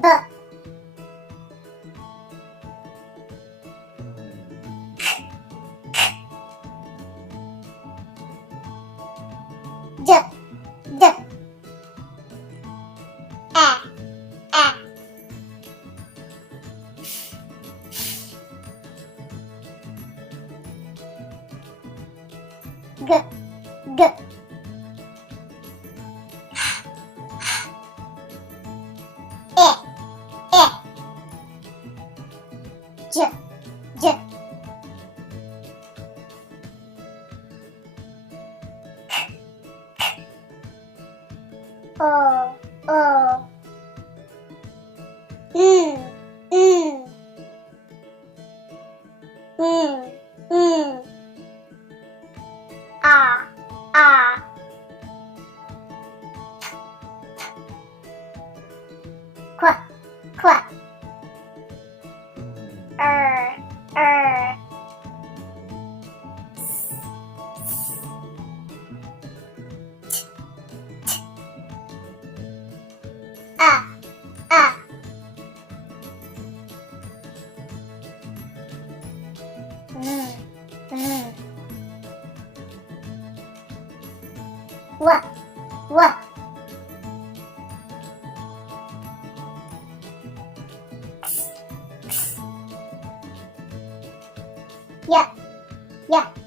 b d d e e g g e e j j o o mm mm mm mm a a qu qu a a w w yeah yeah